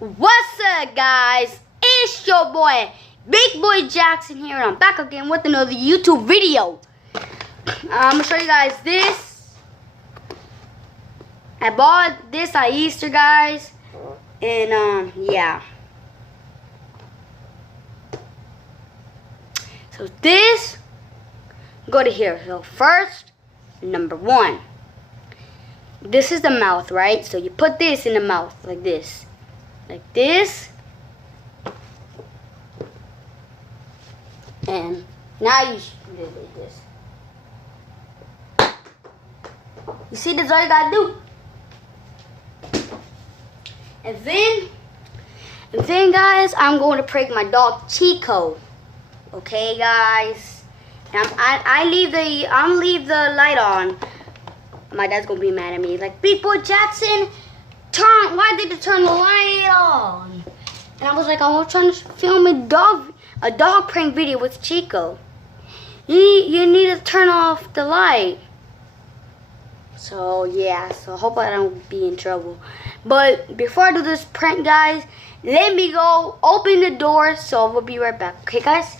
What's up, guys? It's your boy, Big Boy Jackson here, and I'm back again with another YouTube video. I'm gonna show you guys this. I bought this at Easter, guys, and yeah. So this, go to here. So first, number one. This is the mouth, right? So you put this in the mouth like this. Like this. And now you do it like this. You see, that's all you gotta do. And then guys, I'm going to prank my dog Chico. Okay, guys. And I'm leave the light on. My dad's gonna be mad at me. Like, Big Boy Jackson, why did you turn the light on? And I was like, I was trying to film a dog prank video with Chico. You need to turn off the light. So yeah, so I hope I don't be in trouble. But before I do this prank, guys, let me go open the door. So we'll be right back. Okay, guys?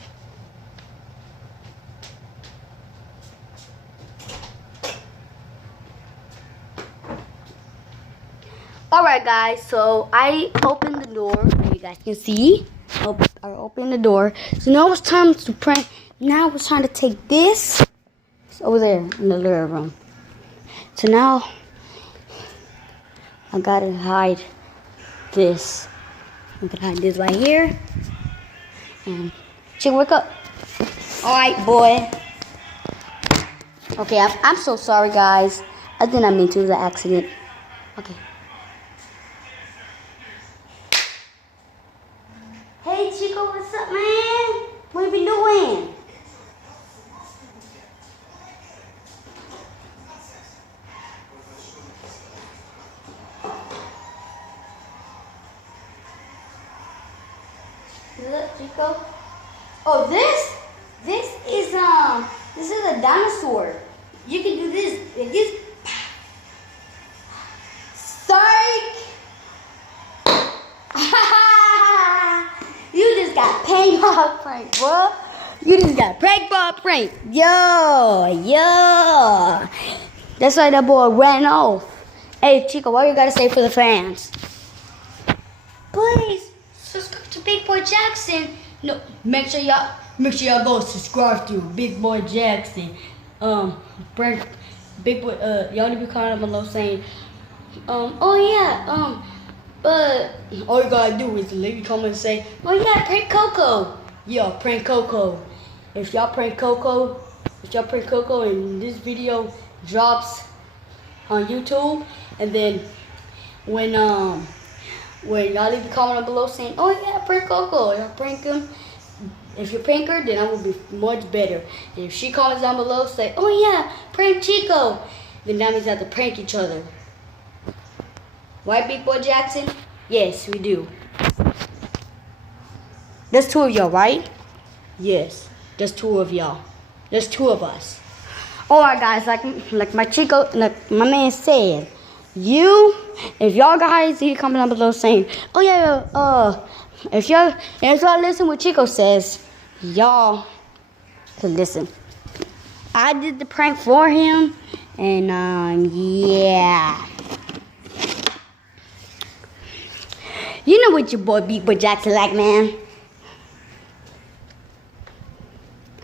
Alright, guys, so I opened the door. You guys can see. I opened the door. So now it's time to prank. Now it's time to take this. It's over there in the living room. So now I gotta hide this. I'm gonna hide this right here. And Chico, wake up. Alright, boy. Okay, I'm so sorry, guys. I did not mean to. It was an accident. Okay. Hey Chico, what's up, man? What you been doing? Look, Chico. Oh, this is a dinosaur. You can do this like this. Psych! You just got prank ball prank, bro. You just got prank ball prank. Yo. That's why that boy ran off. Hey, Chico, what you gotta say for the fans? Please subscribe to Big Boy Jackson. No, make sure y'all go subscribe to Big Boy Jackson. Big Boy. Y'all need to be calling below saying, oh yeah, but all you gotta do is leave a comment and say, oh yeah, prank Coco. Yeah, prank Coco. If y'all prank Coco and this video drops on YouTube, and then when y'all leave a comment below saying, oh yeah, prank Coco, y'all prank him. If you prank her, then I will be much better. And if she comments down below, say, oh yeah, prank Chico, then that means we have to prank each other. Right, Big Boy Jackson? Yes, we do. There's two of y'all, right? Yes, there's two of y'all. There's two of us. Alright, guys, like my Chico, like my man said, if y'all guys, you comment down below saying, oh yeah, if y'all listen what Chico says, y'all can listen. I did the prank for him, and yeah. You know what your boy Big Boy Jackson like, man.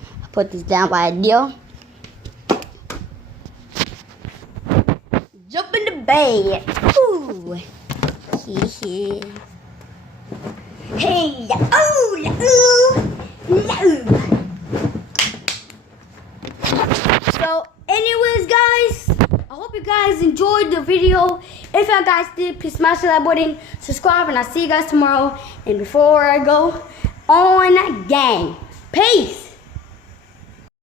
I put this down by a deal. Jump in the bed. Ooh. Hey, So, anyways, guys, I hope you guys enjoyed the video. If you guys did, please smash the like button, subscribe, and I'll see you guys tomorrow. And before I go, on gang. Peace.